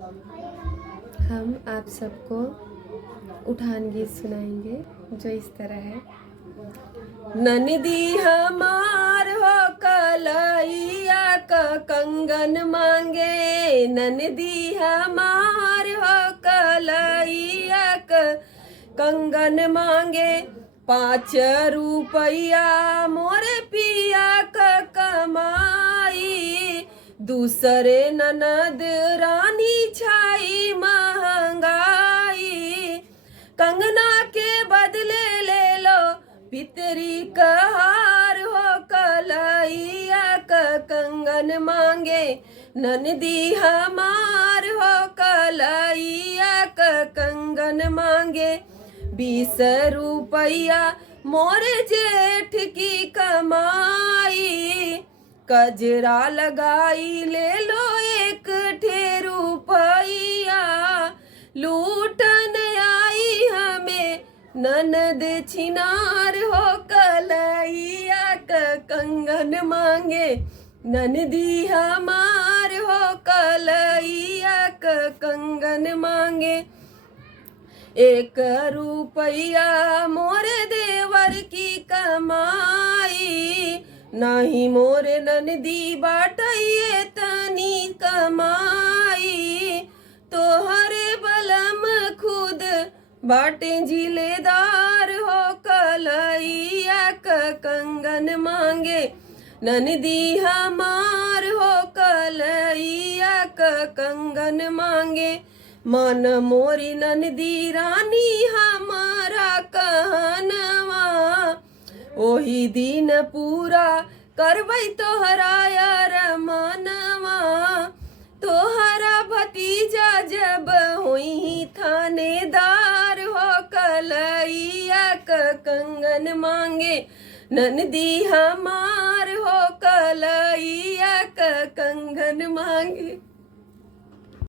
हम आप सबको उठान गीत सुनाएंगे जो इस तरह है। ननदी हमार हो कलैया का कंगन मांगे, ननदी हमार हो कलैया का कंगन मांगे। 5 रुपया मोरे पिया का कमाई, दूसरे ननद रानी छाई महंगाई। कंगना के बदले ले लो पितरी का हार हो कलैया का कंगन मांगे, ननदी हमार हो कलैया का कंगन मांगे। 20 रुपया मोरे जेठ की कमाई, कजरा लगाई ले लो 1 रुपया। लूटन आई हमें ननद छिनार हो कलैया का कंगन मांगे, ननदी हमार हो कलैया का कंगन मांगे। 1 रुपया मोरे देवर की कमाई, नाही मोरे ननदी बाटइए तनी कमाई। तोहरे बलम खुद बाटे जिलेदार हो कलैया का कंगन मांगे, ननदी हमार हो कलैया का कंगन मांगे। मन मोरी ननदी रानी हमारा कहनवा, ओही दिन पूरा करबै तोहरा यार मनवा। तोहरा भतीजा जब होई थानेदार हो कलैया का कंगन मांगे, ननदी हमार हो कलैया का कंगन मांगे।